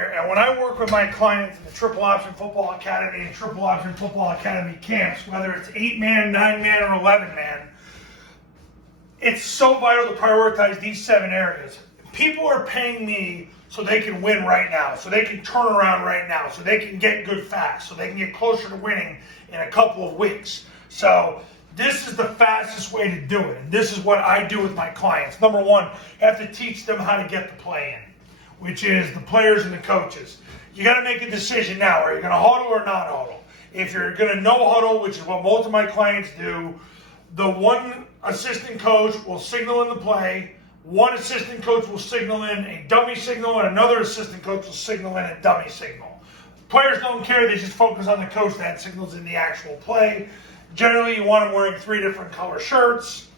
here, and when I work with my clients in the Triple Option Football Academy and Triple Option Football Academy camps, whether it's 8-man, 9-man, or 11-man, it's so vital to prioritize these 7 areas. People are paying me so they can win right now, so they can turn around right now, so they can get good fast, so they can get closer to winning in a couple of weeks. So this is the fastest way to do it, and this is what I do with my clients. Number one, you have to teach them how to get the play in, which is the players and the coaches. You got to make a decision now. Are you going to huddle or not huddle? If you're going to no huddle, which is what most of my clients do, the one assistant coach will signal in the play, one assistant coach will signal in a dummy signal, and another assistant coach will signal in a dummy signal. Players don't care, they just focus on the coach that signals in the actual play. Generally, you want them wearing 3 different color shirts,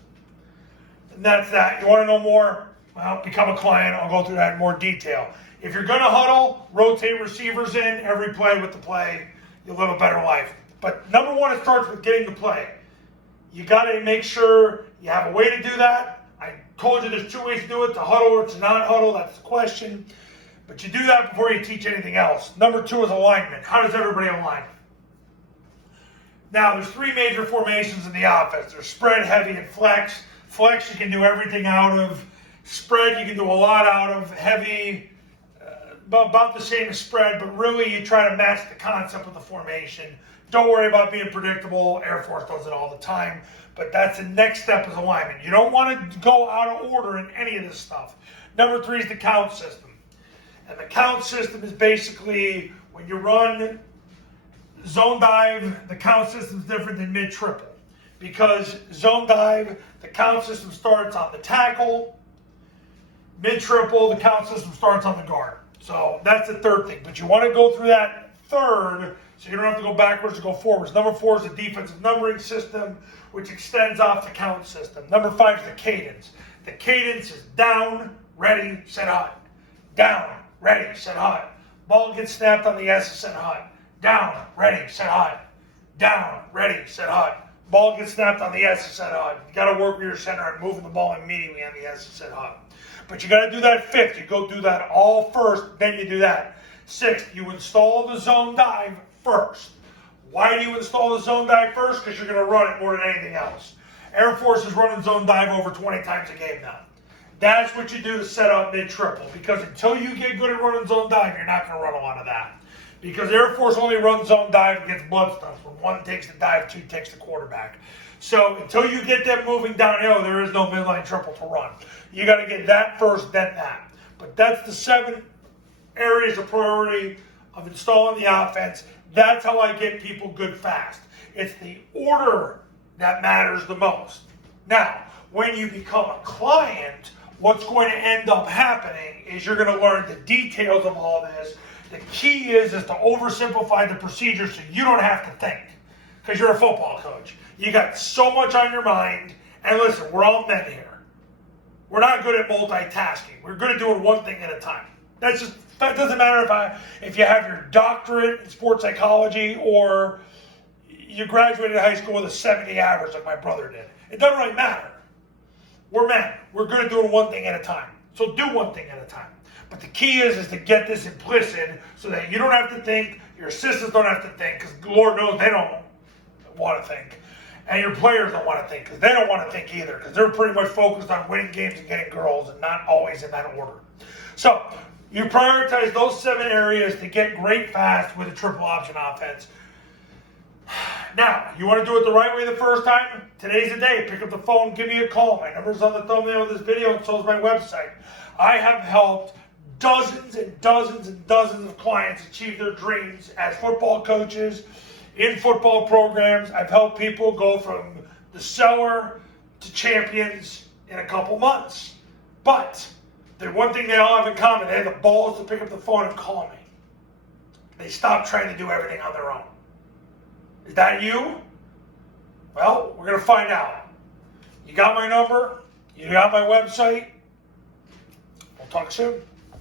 and that's that. You want to know more? Well, become a client. I'll go through that in more detail. If you're going to huddle, rotate receivers in every play with the play. You'll live a better life. But number one, it starts with getting the play. You got to make sure you have a way to do that. I told you there's 2 ways to do it, to huddle or to not huddle. That's the question. But you do that before you teach anything else. Number 2 is alignment. How does everybody align? Now, there's 3 major formations in the offense. There's spread, heavy, and flex. Flex, you can do everything out of. Spread, you can do a lot out of. Heavy, about the same as spread, but really you try to match the concept of the formation. Don't worry about being predictable. Air Force does it all the time. But that's the next step is alignment. You don't want to go out of order in any of this stuff. Number 3 is the count system. And the count system is basically when you run zone dive, the count system is different than mid-triple. Because zone dive, the count system starts on the tackle. Mid-triple, the count system starts on the guard. So that's the 3rd thing. But you want to go through that 3rd so you don't have to go backwards or go forwards. Number 4 is the defensive numbering system, which extends off the count system. Number 5 is the cadence. The cadence is down, ready, set, hot. Down, ready, set, hot. Ball gets snapped on the S, set, hot. Down, ready, set, hot. Down, ready, set, hot. Ball gets snapped on the S, set, hot. You got to work with your center on moving the ball immediately on the S, set, hot. But you got to do that 5th. You go do that all first, then you do that. 6th, you install the zone dive first. Why do you install the zone dive first? Because you're going to run it more than anything else. Air Force is running zone dive over 20 times a game now. That's what you do to set up mid-triple. Because until you get good at running zone dive, you're not going to run a lot of that. Because Air Force only runs zone dive against blood stunts. When 1 takes the dive, 2 takes the quarterback. So until you get them moving downhill, there is no midline triple to run. You got to get that first, then that. But that's the 7 areas of priority of installing the offense. That's how I get people good fast. It's the order that matters the most. Now, when you become a client, what's going to end up happening is you're going to learn the details of all this. The key is to oversimplify the procedure so you don't have to think. Because you're a football coach. You got so much on your mind. And listen, we're all men here. We're not good at multitasking. We're good at doing one thing at a time. That doesn't matter if you have your doctorate in sports psychology or you graduated high school with a 70 average like my brother did. It doesn't really matter. We're men. We're good at doing one thing at a time. So do one thing at a time. But the key is to get this implicit so that you don't have to think, your assistants don't have to think, because Lord knows they don't want to think. And your players don't want to think, because they don't want to think either, because they're pretty much focused on winning games and getting girls, and not always in that order. So you prioritize those 7 areas to get great fast with a triple option offense. Now, you want to do it the right way the first time? Today's the day. Pick up the phone, give me a call. My number's on the thumbnail of this video, and so is my website. I have helped dozens and dozens and dozens of clients achieve their dreams as football coaches, in football programs. I've helped people go from the cellar to champions in a couple months. But the one thing they all have in common, they have the balls to pick up the phone and call me. They stop trying to do everything on their own. Is that you? Well, we're going to find out. You got my number? You got my website? We'll talk soon.